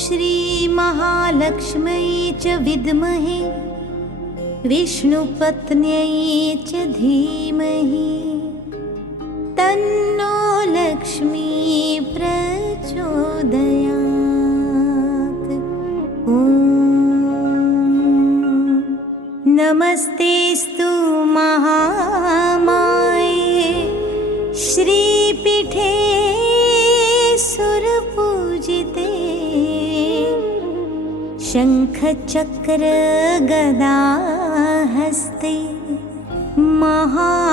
श्री महालक्ष्म्यै च विद्महे विष्णुपत्न्यै च धीमहि तन्नो लक्ष्मी प्रचोदयात्। ॐ नमस्तेस्तु महामाये श्रीपीठे सुरपूजिते शङ्खचक्रगदाहस्ते महालक्ष्मी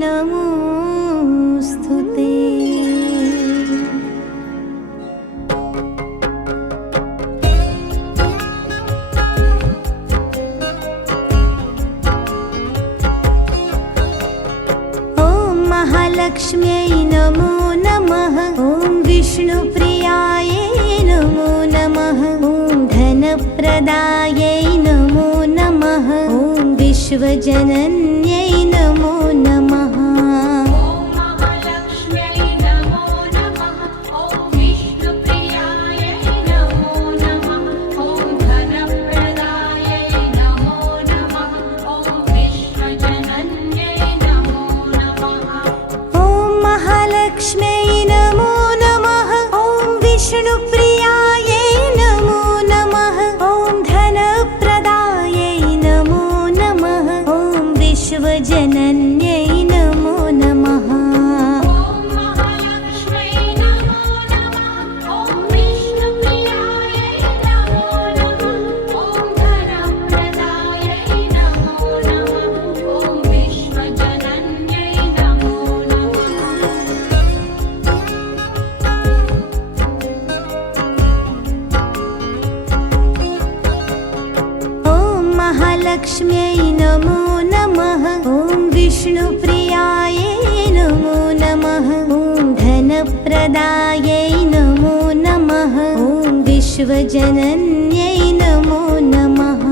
नमोस्तुते। महालक्ष्म्यै नमो नमः। ॐ विष्णुप्रियायै नमो नमः। ॐ धनप्रदायै नमो नमः। ॐ विश्वजनन्यै नमो नमः। जनन्यै नमो नमः। महालक्ष्म्यै नमो नमः। ॐ विष्णुप्रियायै नमो नमः। ॐ धनप्रदायै नमो नमः। ॐ विश्वजनन्यै नमो नमः।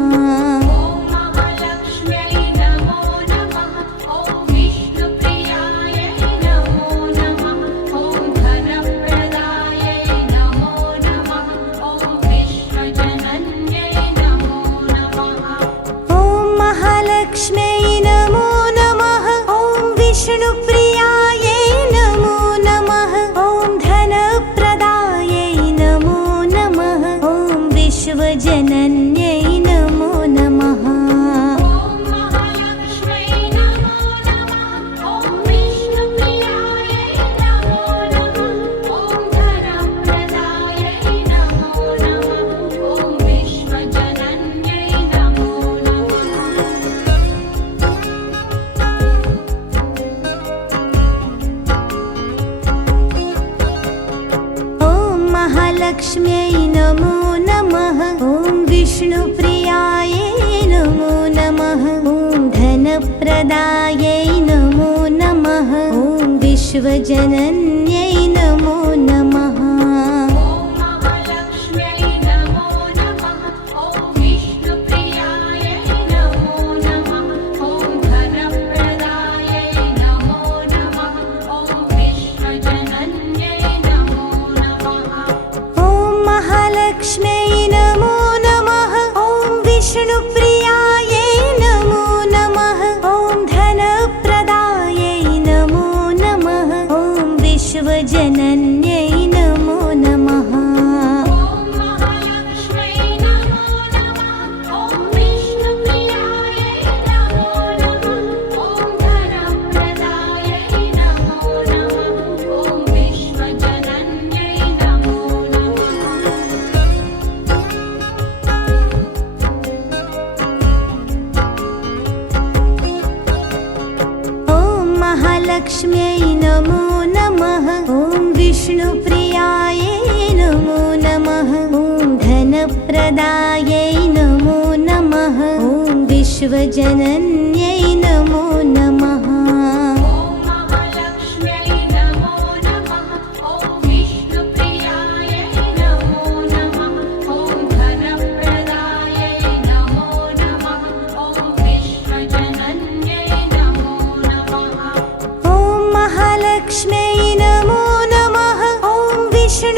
लक्ष्म्यै नमो नमः। ॐ विष्णुप्रियायै नमो नमः। ॐ धनप्रदायै नमो नमः। ॐ विश्वजनन्यै नमो नमः। लक्ष्म्यै नमो नमः। ॐ विष्णुप्रियायै नमो नमः। ॐ धनप्रदायै नमो नमः। ॐ विश्वजनन्यै नमो नमः। लक्ष्म्यै नमो नमः। ॐ विष्णुप्रियायै नमो नमः। ॐ धनप्रदायै नमो नमः। ॐ विश्वजनन्यै नमो नमः। लक्ष्म्यै नमो नमः। ॐ विष्णुप्रियायै नमो नमः। ॐ धनप्रदायै नमो नमः। ॐ विश्वजनन्यै नमो नमः। लक्ष्म्यै नमो नमः। ॐ विष्णु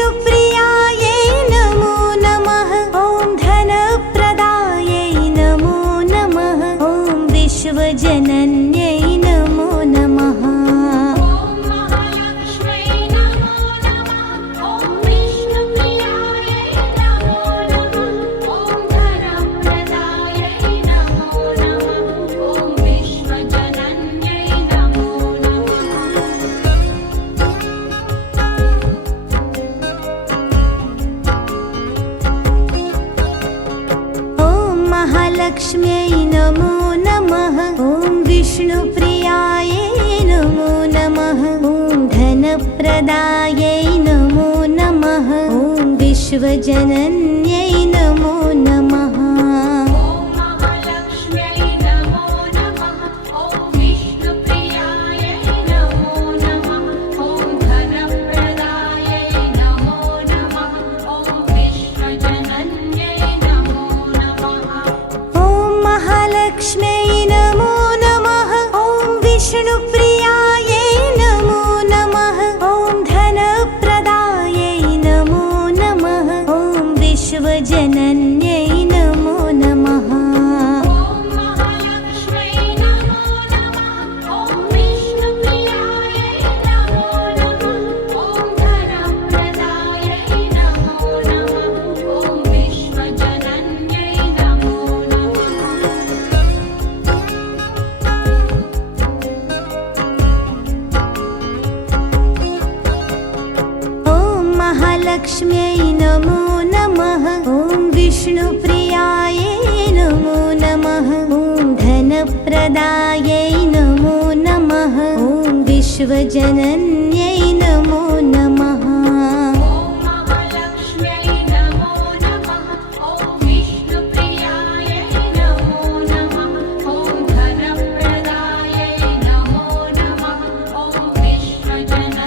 महालक्ष्म्यै नमो नमः। ॐ विष्णुप्रियायै नमो नमः। ॐ धनप्रदायै नमो नमः। ॐ विश्वजनन्यै नमो नमः। जनन्यै नमो नमः। ॐ महालक्ष्म्यै नमो नमः। ॐ विष्णुप्रियायै नमो नमः। ॐ धनप्रदायै नमो नमः। ॐ विश्वजनन्यै नमो नमः। ॐ महालक्ष्म्यै नमो नमः। ॐ विष्णुप्रियायै नमो नमः। ॐ धनप्रदायै नमो नमः। ॐ विश्वजनन्यै नमो नमः।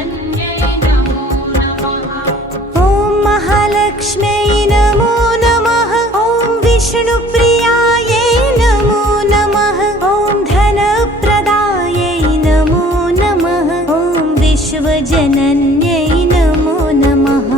जनन्यै नमो नमः। ॐ महालक्ष्म्यै नमो नमः। ॐ विष्णुप्रियायै नमो नमः। ॐ धनप्रदायै नमो नमः। ॐ विश्वजनन्यै नमो नमः।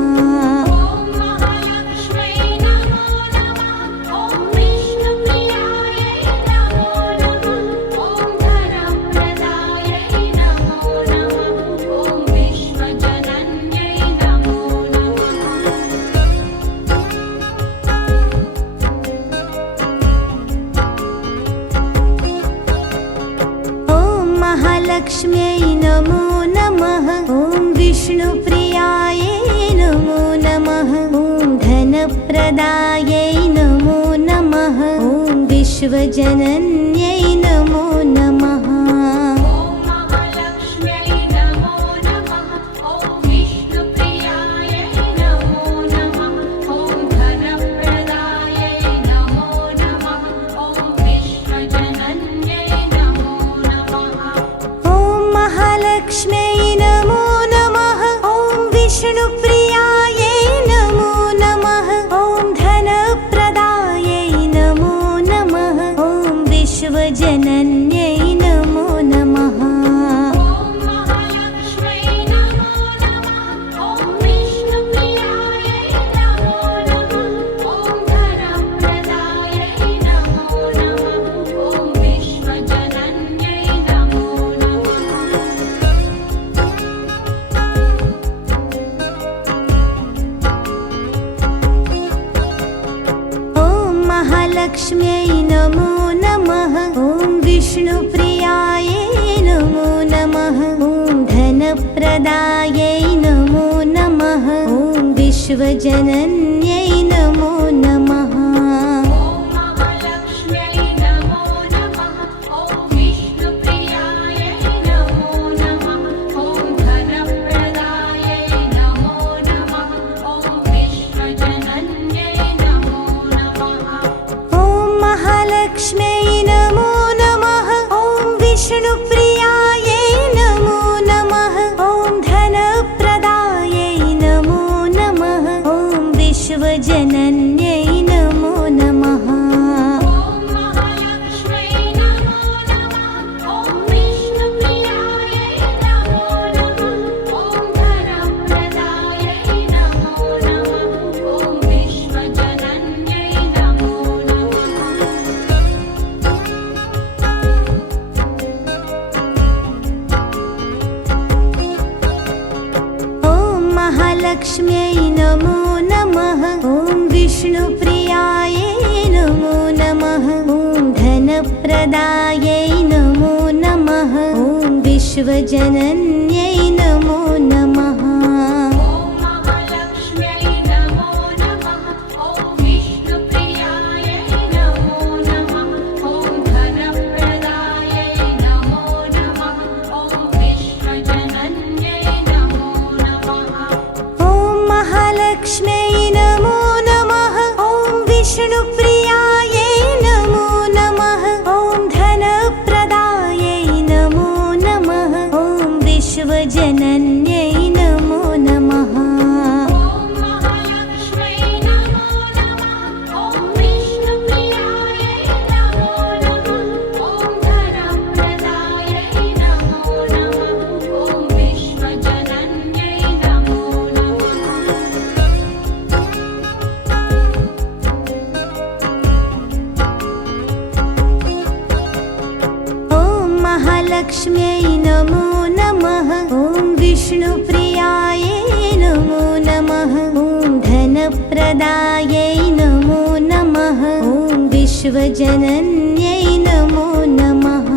ॐ महालक्ष्म्यै नमो नमः। ॐ विष्णुप्रियायै नमो नमः। ॐ धनप्रदायै नमो नमः। ॐ विश्वजनन्यै नमो नमः। जनन्यै नमो नमः। ॐ महालक्ष्म्यै नमो नमः। ॐ विष्णुप्रियायै नमो नमः। ॐ धनप्रदायै नमो नमः। ॐ विश्वजनन्यै नमो नमः। ॐ महालक्ष्म्यै नमो नमः। ॐ विष्णुप्रियायै नमो नमः। ॐ धनप्रदायै नमो नमः। ॐ विश्वजनन्यै नमो नमः। जनन्यै नमो नमः। ॐ महालक्ष्म्यै नमो नमः। ॐ विष्णुप्रियायै नमो नमः। ॐ धनप्रदायै नमो नमः। ॐ विश्वजनन्यै नमो नमः। ॐ महालक्ष्म्यै नमो नमः। ॐ विष्णुप्रियायै नमो नमः। ॐ धनप्रदायै नमो नमः। ॐ विश्वजनन्यै नमो नमः। ॐ महालक्ष्म्यै नमो नमः। ॐ विष्णुप्रियायै नमो नमः। विष्णुप्रियायै नमो नमः ॐ धनप्रदायै नमो नमः ॐ विश्वजनन्यै नमो नमः। लक्ष्म्यै नमो नमः ॐ विष्णुप्रियायै नमो नमः ॐ धनप्रदायै नमो नमः ॐ विश्वजनन्यै नमो नमः।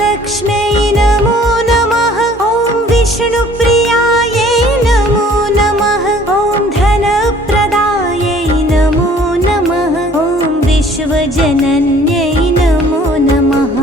लक्ष्म्यै नमो नमः ॐ विष्णुप्रियायै नमो नमः ॐ धनप्रदायै नमो नमः ॐ विश्वजनन्यै नमो नमः।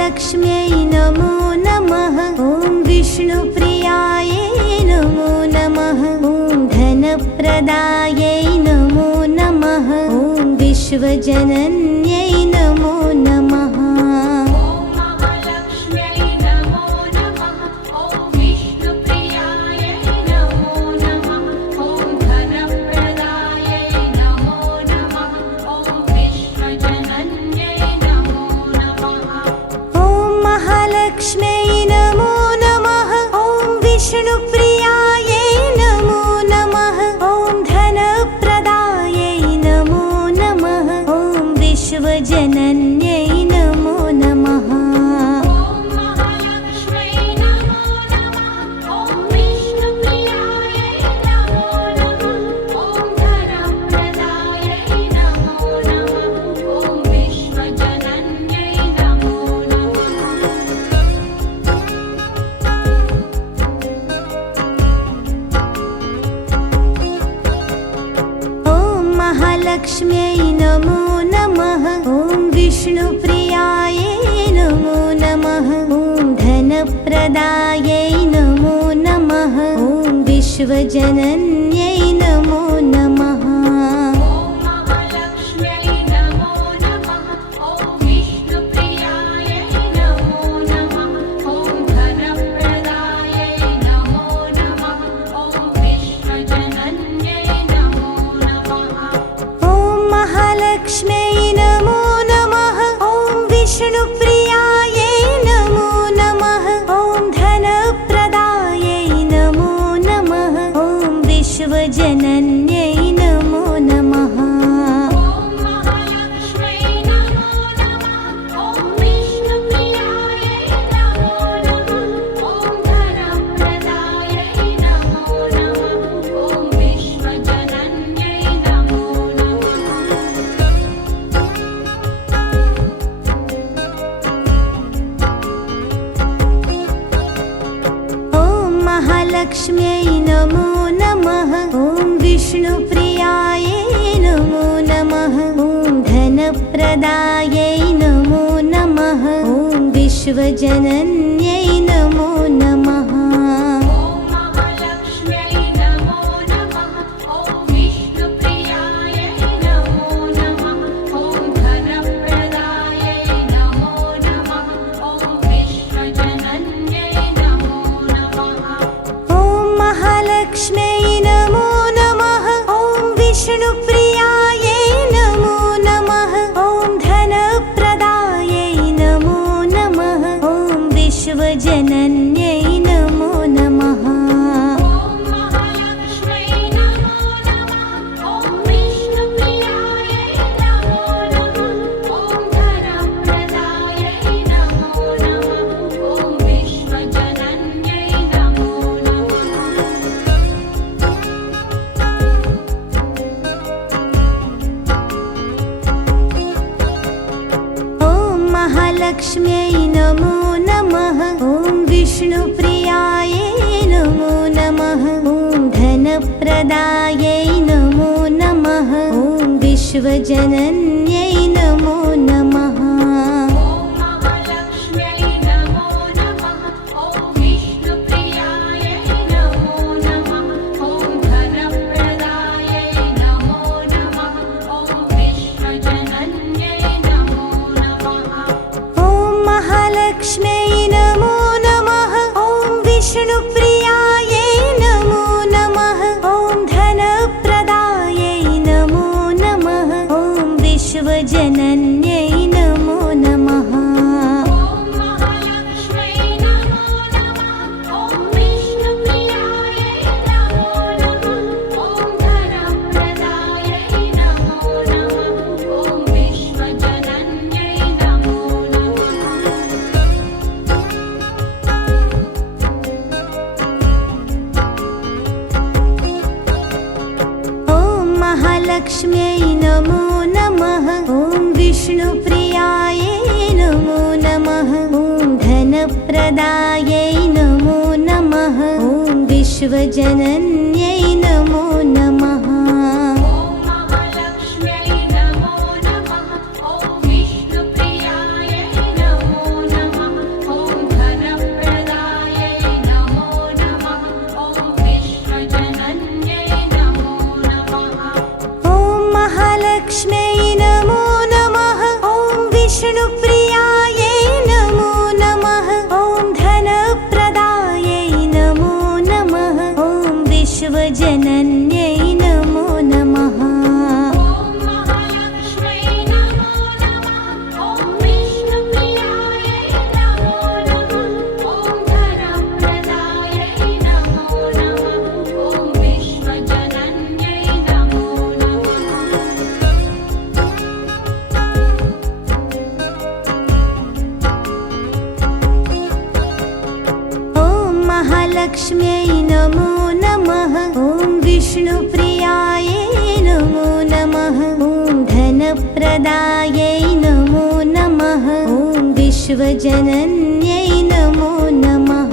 लक्ष्म्यै नमो नमः ॐ विष्णुप्रियायै नमो नमः ॐ धनप्रदायै नमो नमः ॐ विश्वजनन्यै नमो नमः। लक्ष्म्यै नमो नमः ॐ विष्णुप्रियायै नमो नमः ॐ धनप्रदायै नमो नमः ॐ विश्वजनन्यै नमो नमः। लक्ष्म्यै नमो नमः ॐ विष्णुप्रियायै नमो नमः ॐ धनप्रदायै नमो नमः ॐ विश्वजनन्यै नमो नमः। लक्ष्म्यै नमो नमः ॐ विष्णुप्रियायै नमो नमः ॐ धनप्रदायै नमो नमः ॐ विश्वजनन्यै नमो नमः। लक्ष्म्यै नमो नमः ॐ विष्णुप्रियायै नमो नमः ॐ धनप्रदायै नमो नमः ॐ विश्वजनन्यै नमो नमः। लक्ष्म्यै नमो नमः ॐ विष्णुप्रियायै नमो नमः ॐ धनप्रदायै नमो नमः ॐ विश्व महालक्ष्म्यै नमो नमः ॐ विष्णुप्रियायै नमो नमः ॐ धनप्रदायै नमो नमः ॐ विश्वजनन्यै नमो नमः। लक्ष्म्यै नमो नमः ॐ विष्णुप्रियायै नमो नमः ॐ धनप्रदायै नमो नमः ॐ विश्वजनन्यै नमो नमः। लक्ष्म्यै नमो नमः ॐ विष्णुप्रियायै नमो नमः ॐ धनप्रदायै नमो नमः ॐ विश्वजनन्यै नमो नमः। लक्ष्म्यै नमो नमः ॐ विष्णुप्रियायै नमो नमः ॐ धनप्रदायै नमो नमः ॐ विश्वजनन्यै नमो नमः। लक्ष्म्यै नमो नमः ॐ विष्णुप्रियायै नमो नमः ॐ धनप्रदायै नमो नमः ॐ विश्वजनन्यै नमो नमः।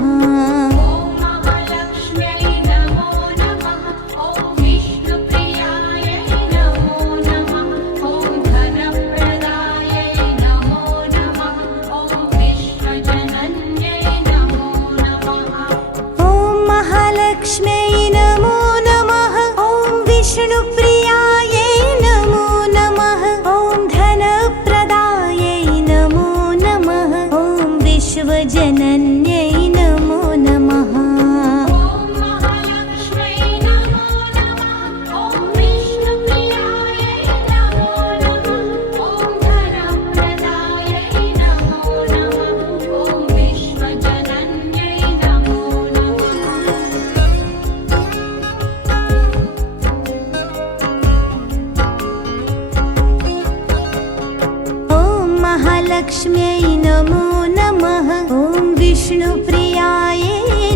लक्ष्म्यै नमो नमः ॐ विष्णुप्रियायै नमो नमः ॐ धनप्रदायै नमो नमः ॐ विश्वजनन्यै नमो नमः। लक्ष्म्यै नमो नमः ॐ विष्णुप्रियायै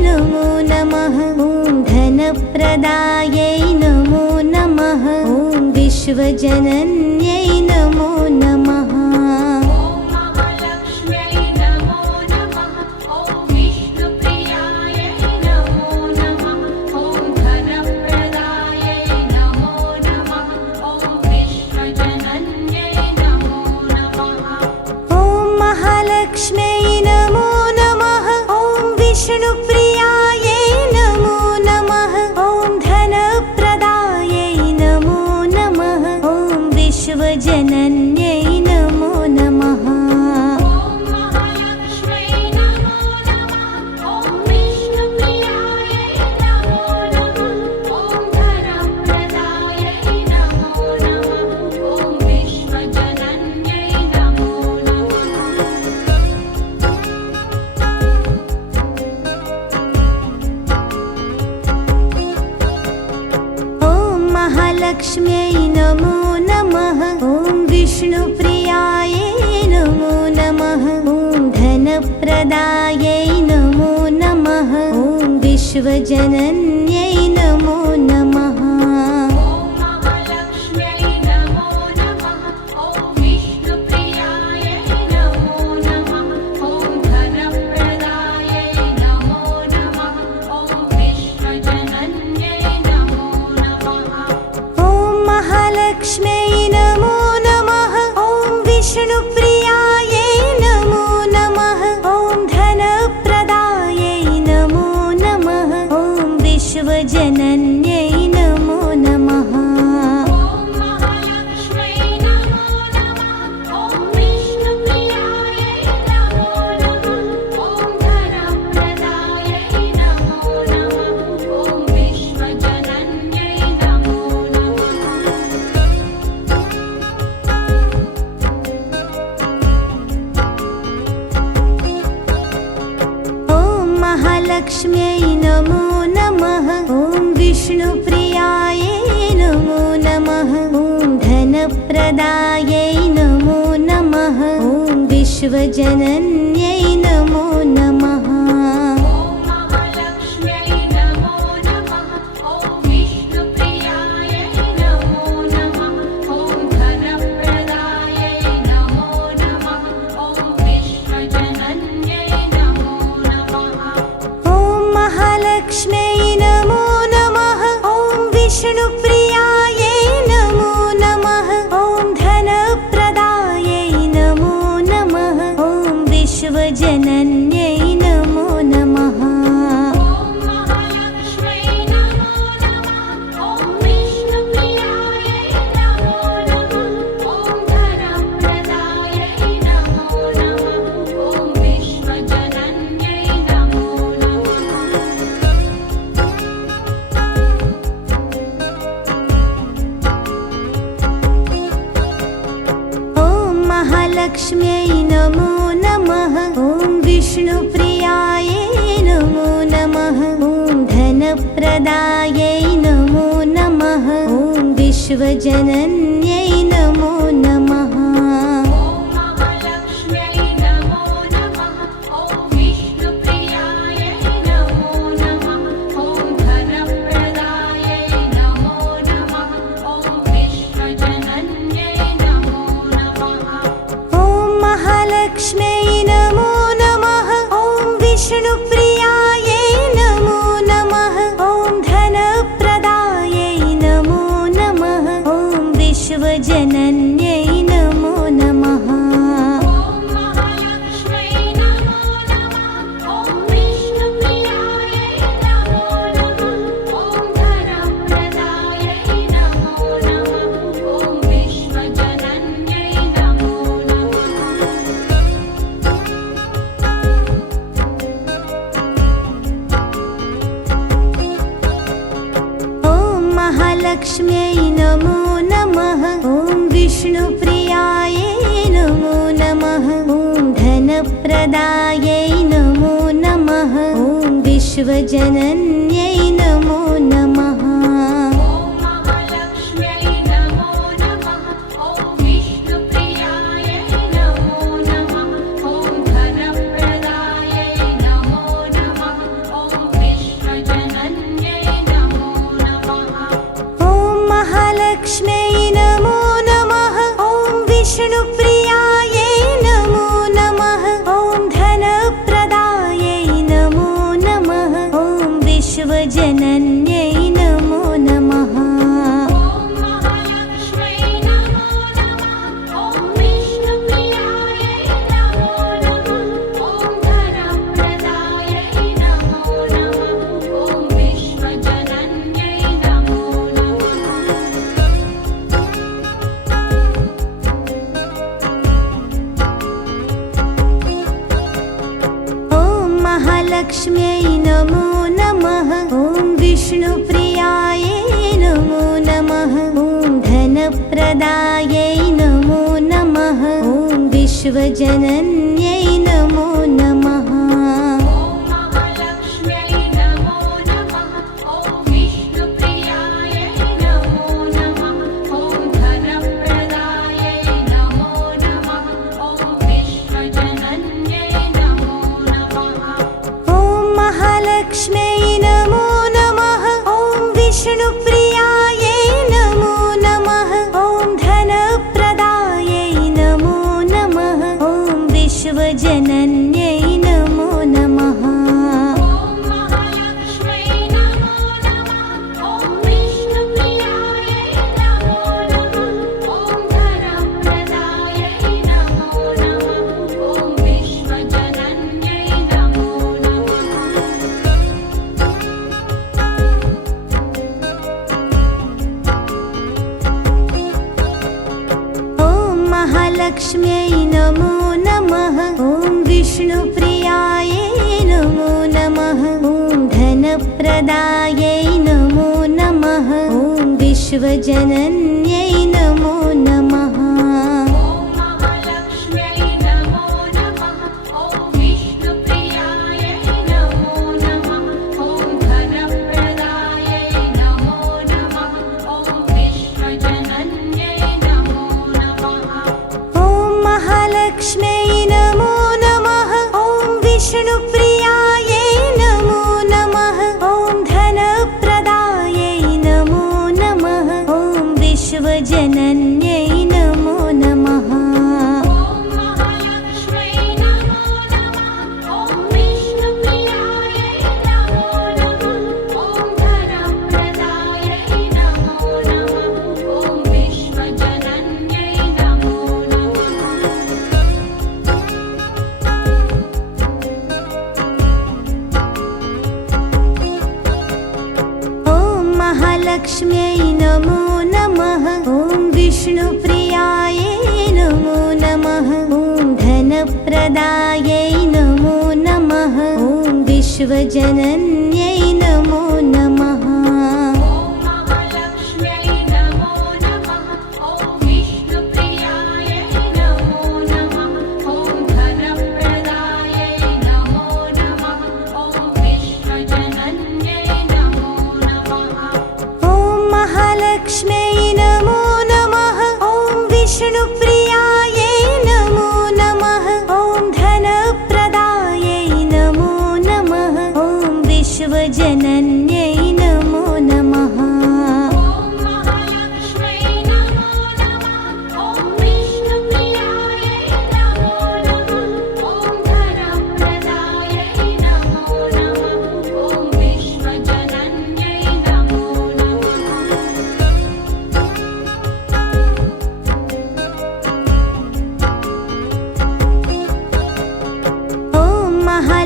नमो नमः ॐ धनप्रदायै नमो नमः ॐ विश्वजनन्यै नमो नमः। लक्ष्म्यै नमो नमः ॐ विष्णुप्रियायै नमो नमः ॐ धनप्रदायै नमो नमः ॐ विश्वजनन्यै नमो नमः। लक्ष्म्यै नमो नमः ॐ विष्णुप्रियायै नमो नमः ॐ धनप्रदायै नमो नमः ॐ विश्वजनन्यै नमो नमः। महालक्ष्म्यै नमो नमः। ॐ विष्णुप्रियायै नमो नमः। ॐ धनप्रदायै नमो नमः। ॐ विश्वजनन्यै नमो नमः। जनन्यै नमो नमः। महालक्ष्म्यै नमो नमः। ॐ विष्णुप्रियायै नमो नमः। ॐ धनप्रदायै नमो नमः। ॐ विश्वजनन्यै नमो नमः। जनन्यै नमो नमः। महालक्ष्म्यै नमो नमः। ॐ विष्णुप्रियायै नमो नमः। ॐ धनप्रदायै नमो नमः। ॐ विश्वजनन्यै नमो नमः। जनन्यै नमो नमः। महालक्ष्म्यै नमो नमः। ॐ विष्णुप्रियायै नमो नमः। ॐ धनप्रदायै नमो नमः। ॐ विश्वजनन्यै नमो नमः। महालक्ष्म्यै नमो नमः। ॐ विष्णुप्रियायै नमो नमः। ॐ धनप्रदायै नमो नमः। ॐ विश्वजनन्यै नमो नमः। महालक्ष्म्यै नमो नमः। ॐ विष्णुप्रियायै नमो नमः। ॐ धनप्रदायै नमो नमः। ॐ विश्वजनन्यै नमो नमः। महालक्ष्म्यै नमो नमः। ॐ विष्णुप्रियायै नमो नमः। महालक्ष्म्यै नमो नमः। ॐ विष्णुप्रियायै नमो नमः। ॐ धनप्रदायै नमो नमः। ॐ विश्वजनन्यै नमो नमः। जनन्यै नमो नमः। महालक्ष्म्यै नमो नमः। ॐ विष्णुप्रियायै नमो नमः। ॐ धनप्रदायै नमो नमः। ॐ विश्वजनन्यै नमो नमः।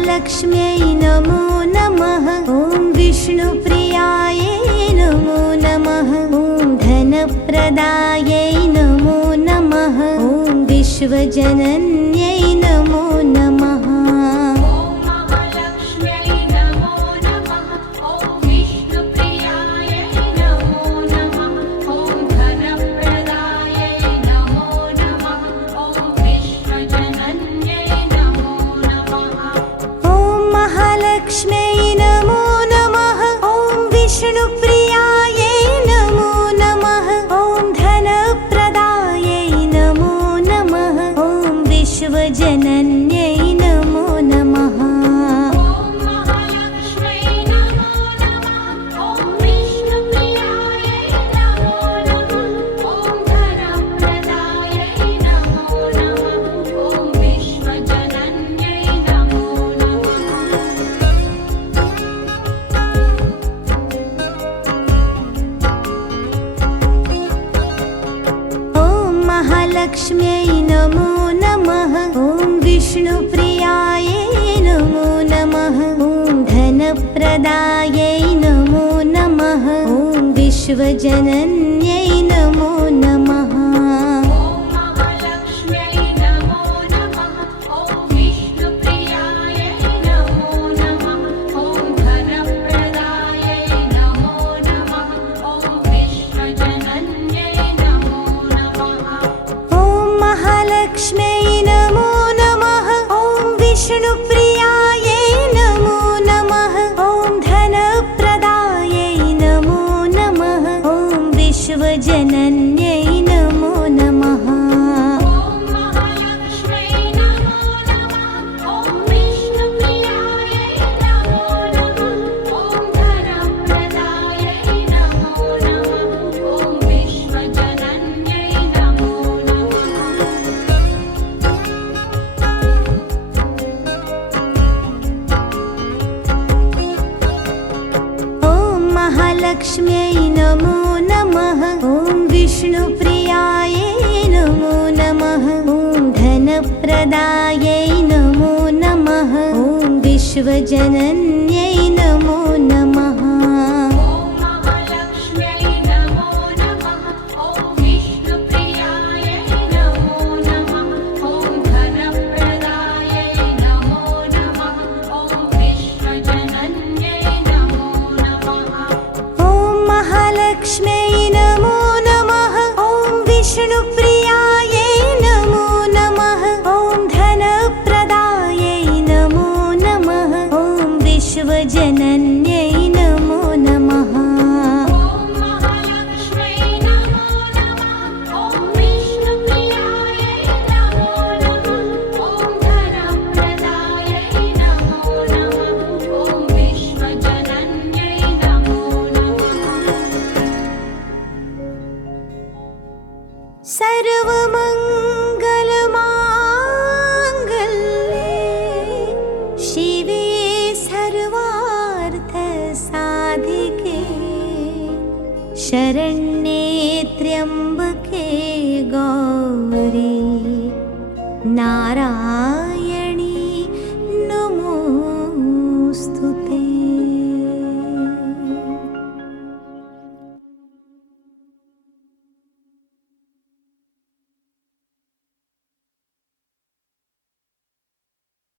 लक्ष्म्यै नमो नमः। ॐ विष्णुप्रियायै नमो नमः। ॐ धनप्रदायै नमो नमः। ॐ विश्वजनन्यै नमो नमः। लक्ष्म्यै नमो नमः। ॐ विष्णुप्रियायै नमो नमः। ॐ धनप्रदायै नमो नमः। ॐ विश्वजनन्यै नमो नमः। लक्ष्म्यै नमो नमः। ॐ विष्णुप्रियायै नमो नमः। ॐ धनप्रदायै नमो नमः। ॐ विश्वजनन्यै नमो नमः। लक्ष्म्यै नमो नमः। ॐ विष्णुप्रियायै नमो नमः। ॐ धनप्रदायै नमो नमः। ॐ विश्वजनन्यै नमो नमः। लक्ष्म्यै नमो नमः। ॐ विष्णुप्रियायै नमो नमः। ॐ धनप्रदायै नमो नमः। ॐ विश्वजनन्यै नमो नमः। सर्वमङ्गलमाङ्गल्ये शिवे सर्वार्थसाधिके शरण्ये त्र्यम्बके